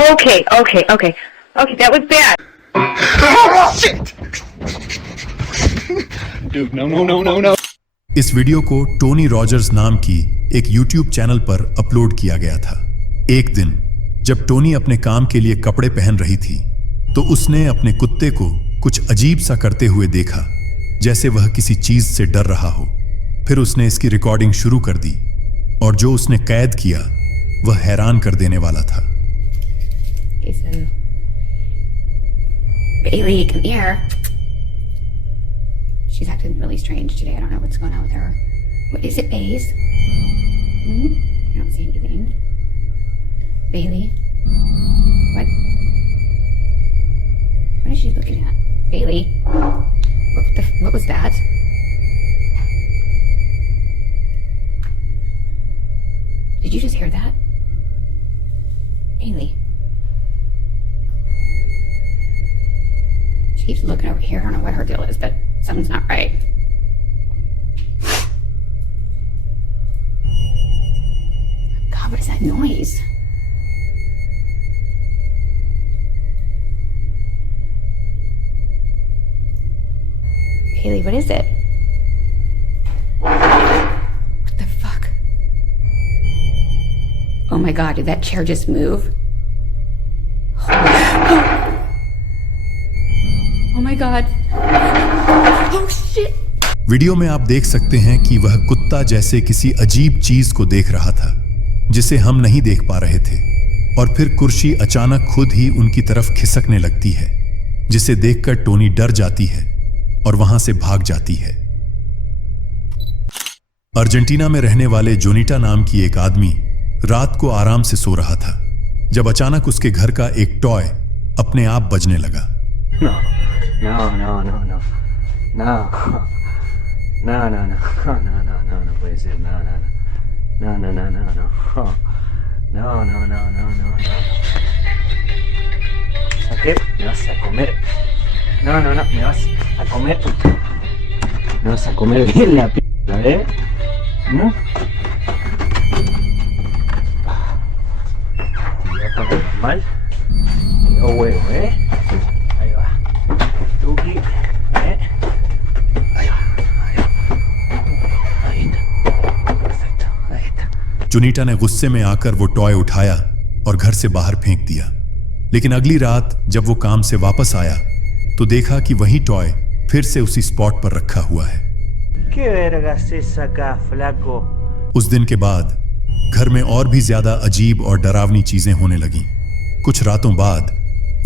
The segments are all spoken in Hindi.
Okay, okay, okay. Okay, that was bad. Shit! Dude, no, no, no, no, no. इस वीडियो को टोनी रॉजर्स नाम की एक YouTube चैनल पर अपलोड किया गया था। एक दिन जब टोनी अपने काम के लिए कपड़े पहन रही थी तो उसने अपने कुत्ते को कुछ अजीब सा करते हुए देखा, जैसे वह किसी चीज से डर रहा हो। फिर उसने इसकी रिकॉर्डिंग शुरू कर दी और जो उसने कैद किया वह हैरान कर देने वाला था। He said, Bailey, come here. She's acting really strange today. I don't know what's going on with her. What is it, Baze? I don't see anything. Bailey? What? What is she looking at? Bailey? What was that? Did you just hear that? Bailey? She keeps looking over here. I don't know what her deal is, but something's not right. God, what is that noise? Bailey, what is it? What the fuck? Oh my God, did that chair just move? Oh my God. Oh shit. Video में आप देख सकते हैं कि वह कुत्ता जैसे किसी अजीब चीज को देख रहा था जिसे हम नहीं देख पा रहे थे, और फिर कुर्सी अचानक खुद ही उनकी तरफ खिसकने लगती है, जिसे देखकर टोनी डर जाती है और वहां से भाग जाती है। अर्जेंटीना में रहने वाले जोनिटा नाम की एक आदमी रात को आराम से सो रहा था जब अचानक उसके घर का एक टॉय अपने आप बजने लगा। No, no, no, no, no, no, no, no, no, no, no, no, no puede ser, no, no, no, no, no, no, no, no, no, no, no, no, ¿sabes qué? Me vas a comer, no, no, no, me vas a comer, me vas a comer bien la p***, ¿eh? ¿No? Voy a poner mal, no huevo, ¿eh? Ahí va. Tuki, Ahí va, ahí va. Ahí está. Perfecto, ahí está. Jonita ने गुस्से में आकर वो टॉय उठाया और घर से बाहर फेंक दिया। लेकिन अगली रात जब वो काम से वापस आया तो देखा कि वही टॉय फिर से उसी स्पॉट पर रखा हुआ है। ¿Qué vergas es acá, flaco? उस दिन के बाद घर में और भी ज्यादा अजीब और डरावनी चीजें होने लगीं। कुछ रातों बाद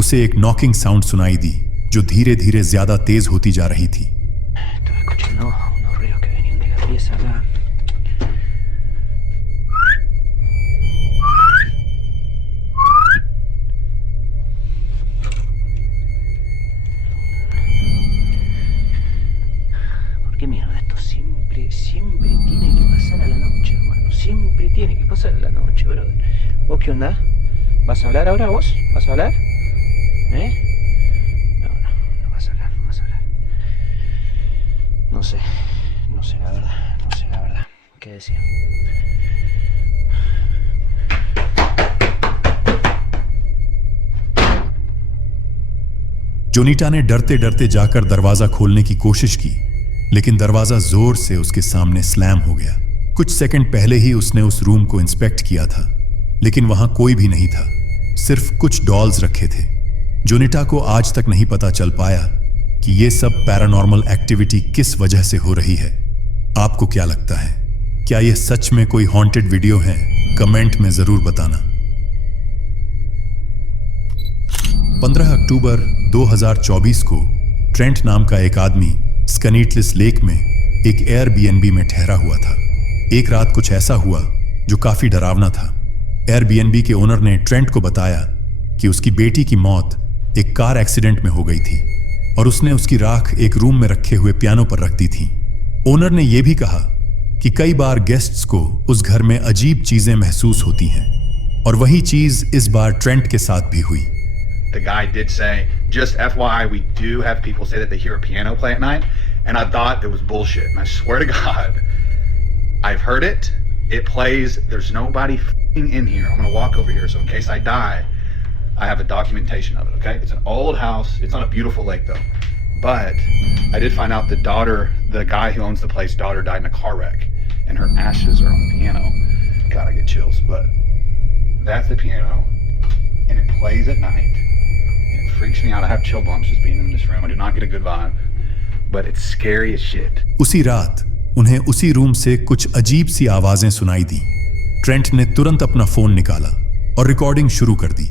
उसे एक नॉकिंग साउंड सुनाई दी जो धीरे धीरे ज्यादा तेज होती जा रही थी। Estoy escuchando unos ruidos que venían de la pieza acá. ¿Por qué mierda esto siempre tiene que pasar a la noche, hermano? Siempre tiene que pasar a la noche, brother. ¿Vos qué onda? ¿Vas a hablar ahora vos? ¿Vas a hablar? ¿Eh? No vas a hablar, no vas a hablar. No sé la verdad, no sé la verdad. ¿Qué decir? Jonita ने डरते डरते जाकर दरवाजा खोलने की कोशिश की, लेकिन दरवाजा जोर से उसके सामने स्लैम हो गया। कुछ सेकंड पहले ही उसने उस रूम को इंस्पेक्ट किया था, लेकिन वहां कोई भी नहीं था, सिर्फ कुछ डॉल्स रखे थे। जोनिटा को आज तक नहीं पता चल पाया कि ये सब पैरानॉर्मल एक्टिविटी किस वजह से हो रही है। आपको क्या लगता है, क्या यह सच में कोई हॉन्टेड वीडियो है? कमेंट में जरूर बताना। 15 अक्टूबर 2024 को ट्रेंट नाम का एक आदमी स्कनीटलिस लेक में एक एयरबीएनबी में ठहरा हुआ था। एक रात कुछ ऐसा हुआ जो काफी डरावना था। एयरबीएनबी के ओनर ने ट्रेंट को बताया कि उसकी बेटी की मौत एक कार एक्सीडेंट में हो गई थी और उसने उसकी राख एक रूम में रखे हुए पियानो पर रख दी थी। ओनर ने यह भी कहा कि कई बार गेस्ट्स को उस घर में अजीब चीजें महसूस होती हैं, और वही चीज इस बार ट्रेंट के साथ भी हुई। The guy did say, just FYI, we do have people say that they hear a piano play at night, and I thought it was bullshit. And I swear to God, I've heard it. It plays. There's nobody in here. I'm gonna walk over here, so in case I die, I have a documentation of it, okay? It's an old house. It's on a beautiful lake, though. But I did find out the guy who owns the place, daughter died in a car wreck, and her ashes are on the piano. God, I get chills. But that's the piano, and it plays at night, and it freaks me out. I have chill bumps just being in this room. I do not get a good vibe, but it's scary as shit. उसी रात उन्हें उसी रूम से कुछ अजीब सी आवाजें सुनाई दी। ट्रेंट ने तुरंत अपना फोन निकाला और रिकॉर्डिंग शुरू कर दी।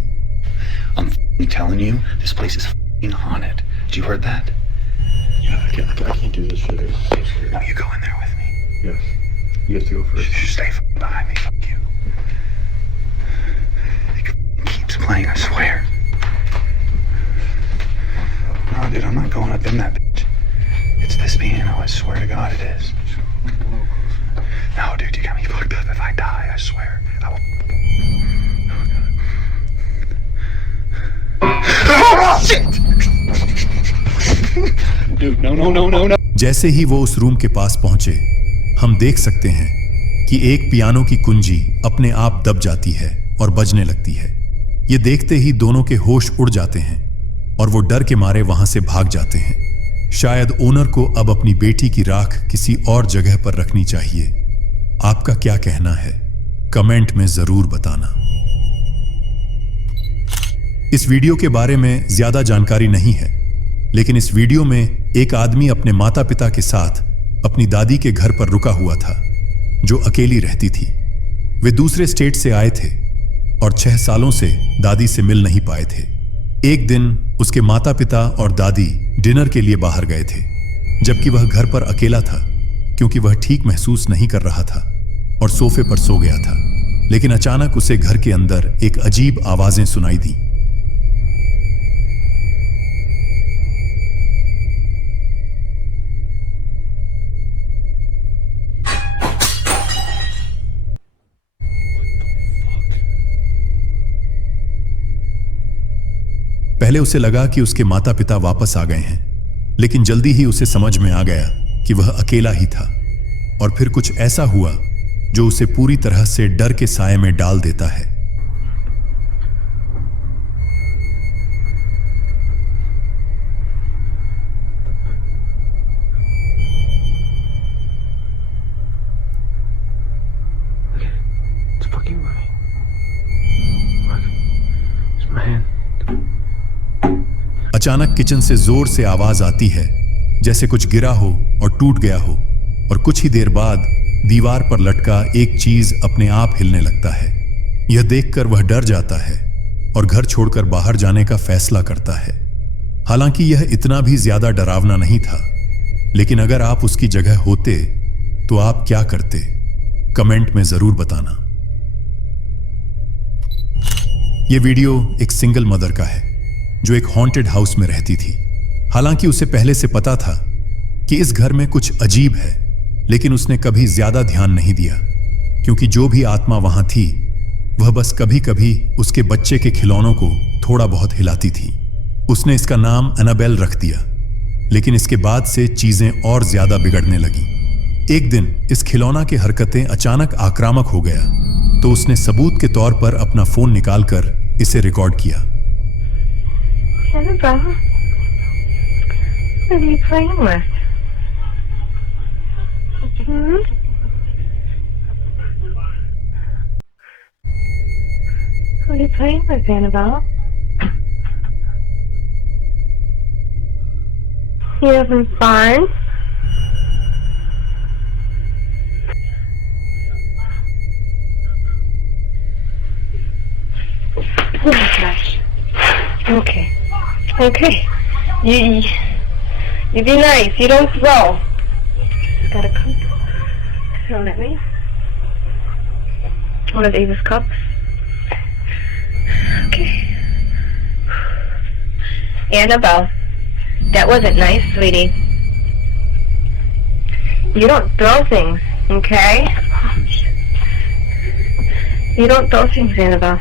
I'm telling you, this place is haunted. Did you heard that? Yeah, I can't do this shit. It's so scary. No, you go in there with me. Yes. You have to go first. Stay behind me. Fuck you. It keeps playing, I swear. No, dude, I'm not going up in that bitch. It's this piano, I swear to God it is. No, dude, you got me fucked up. If I die, I swear, I will. Oh, shit! Dude, no. जैसे ही वो उस रूम के पास पहुंचे, हम देख सकते हैं कि एक पियानो की कुंजी अपने आप दब जाती है और बजने लगती है। ये देखते ही दोनों के होश उड़ जाते हैं और वो डर के मारे वहां से भाग जाते हैं। शायद ओनर को अब अपनी बेटी की राख किसी और जगह पर रखनी चाहिए। आपका क्या कहना है? कमेंट में जरूर बताना। इस वीडियो के बारे में ज्यादा जानकारी नहीं है, लेकिन इस वीडियो में एक आदमी अपने माता पिता के साथ अपनी दादी के घर पर रुका हुआ था, जो अकेली रहती थी। वे दूसरे स्टेट से आए थे और 6 सालों से दादी से मिल नहीं पाए थे। एक दिन उसके माता पिता और दादी डिनर के लिए बाहर गए थे, जबकि वह घर पर अकेला था, क्योंकि वह ठीक महसूस नहीं कर रहा था और सोफे पर सो गया था। लेकिन अचानक उसे घर के अंदर एक अजीब आवाजें सुनाई दी। पहले उसे लगा कि उसके माता पिता वापस आ गए हैं, लेकिन जल्दी ही उसे समझ में आ गया कि वह अकेला ही था। और फिर कुछ ऐसा हुआ जो उसे पूरी तरह से डर के साए में डाल देता है। It's fucking moving. Look. It's my hand. अचानक किचन से जोर से आवाज आती है, जैसे कुछ गिरा हो और टूट गया हो, और कुछ ही देर बाद दीवार पर लटका एक चीज अपने आप हिलने लगता है। यह देखकर वह डर जाता है और घर छोड़कर बाहर जाने का फैसला करता है। हालांकि यह इतना भी ज्यादा डरावना नहीं था, लेकिन अगर आप उसकी जगह होते तो आप क्या करते? कमेंट में जरूर बताना। यह वीडियो एक सिंगल मदर का है जो एक हॉन्टेड हाउस में रहती थी। हालांकि उसे पहले से पता था कि इस घर में कुछ अजीब है, लेकिन उसने कभी ज्यादा ध्यान नहीं दिया, क्योंकि जो भी आत्मा वहां थी वह बस कभी कभी उसके बच्चे के खिलौनों को थोड़ा बहुत हिलाती थी। उसने इसका नाम एनाबेल रख दिया, लेकिन इसके बाद से चीजें और ज्यादा बिगड़ने लगी। एक दिन इस खिलौना की हरकतें अचानक आक्रामक हो गया, तो उसने सबूत के तौर पर अपना फोन निकालकर इसे रिकॉर्ड किया। Annabelle, what are you playing with? Hmm? What are you playing with, Annabelle? You having fun? Oh my gosh. Okay. Okay. You be nice. You don't throw. Gotta come. Don't let me. One of Ava's cups. Okay. Annabelle, that wasn't nice, sweetie. You don't throw things, okay? You don't throw things, Annabelle.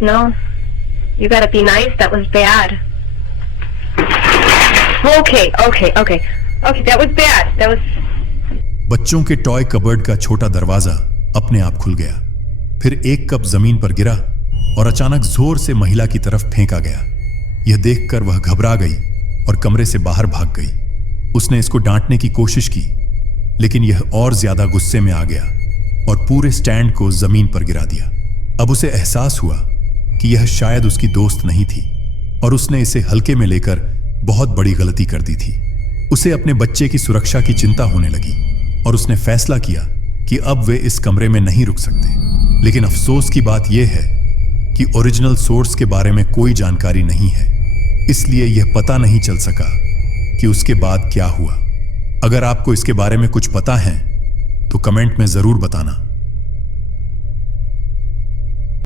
No. You gotta be nice. That was bad. Okay, that was bad. That was... बच्चों के टॉय कबर्ड का छोटा दरवाजा अपने आप खुल गया। फिर एक कप जमीन पर गिरा और अचानक जोर से महिला की तरफ फेंका गया। यह देखकर वह घबरा गई और कमरे से बाहर भाग गई। उसने इसको डांटने की कोशिश की, लेकिन यह और ज्यादा गुस्से में आ गया और पूरे स्टैंड को जमीन पर गिरा दिया। अब उसे एहसास हुआ कि यह शायद उसकी दोस्त नहीं थी और उसने इसे हल्के में लेकर बहुत बड़ी गलती कर दी थी। उसे अपने बच्चे की सुरक्षा की चिंता होने लगी और उसने फैसला किया कि अब वे इस कमरे में नहीं रुक सकते। लेकिन अफसोस की बात यह है कि ओरिजिनल सोर्स के बारे में कोई जानकारी नहीं है, इसलिए यह पता नहीं चल सका कि उसके बाद क्या हुआ। अगर आपको इसके बारे में कुछ पता है तो कमेंट में जरूर बताना।